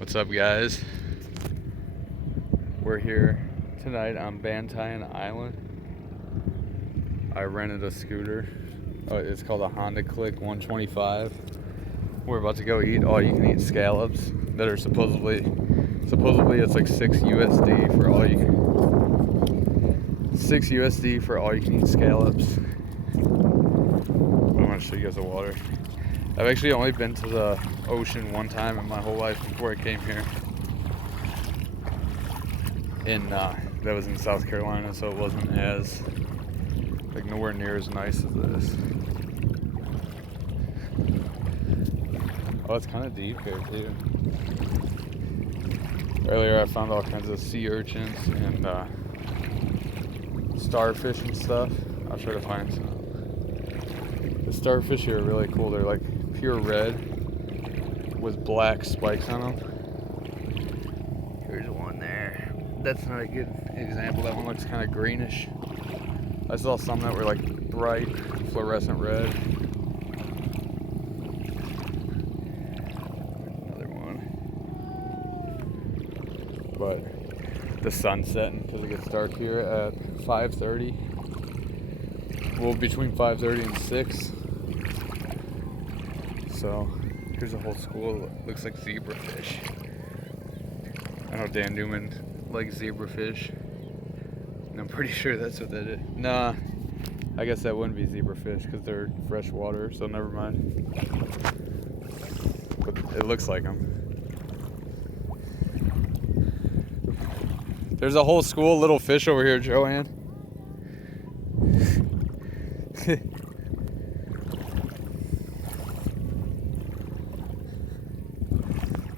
What's up, guys? We're here tonight on Bantayan Island. I rented a scooter. It's called a Honda Click 125. We're about to go eat all-you-can-eat scallops that are supposedly it's like 6 USD for all you can 6 USD for all you can eat scallops. I want to show you guys the water. I've actually only been to the ocean one time in my whole life before I came here. That was in South Carolina, so it wasn't as, like, nowhere near as nice as this. Oh, it's kind of deep here, too. Earlier I found all kinds of sea urchins and starfish and stuff. I'll try to find some. The starfish here are really cool. They're like pure red with black spikes on them. There's one there. That's not a good example. That one looks kind of greenish. I saw some that were like bright fluorescent red. Another one. But the sun's setting because it gets dark here at 5:30. Well, between 5:30 and 6. So here's a whole school. It looks like zebrafish. I know Dan Newman likes zebrafish, and I'm pretty sure that's what that is. Nah, I guess that wouldn't be zebrafish because they're freshwater, so never mind. But it looks like them. There's a whole school of little fish over here, Joanne.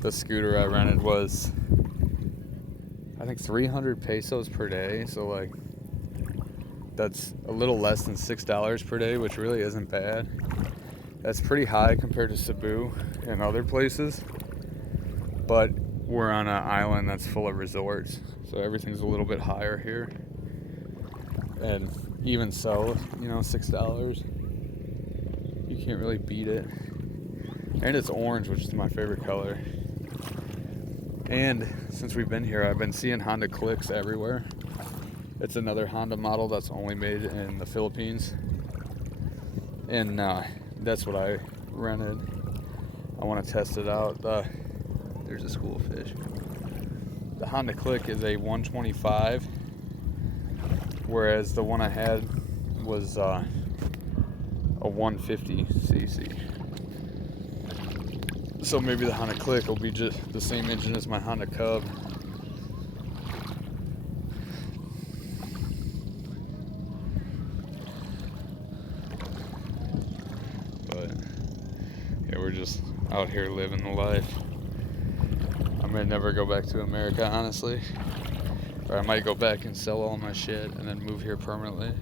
The scooter I rented was, I think, 300 pesos per day, so like that's a little less than $6 per day, which really isn't bad. That's pretty high compared to Cebu and other places, but we're on an island that's full of resorts, so everything's a little bit higher here. And even so, $6, you can't really beat it. And it's orange, which is my favorite color. And since we've been here, I've been seeing Honda Clicks everywhere. It's another Honda model that's only made in the Philippines. And that's what I rented. I want to test it out. There's a school of fish. The Honda Click is a 125, whereas the one I had was a 150cc. So maybe the Honda Click will be just the same engine as my Honda Cub. But yeah, we're just out here living the life. I may never go back to America, honestly. Or I might go back and sell all my shit and then move here permanently.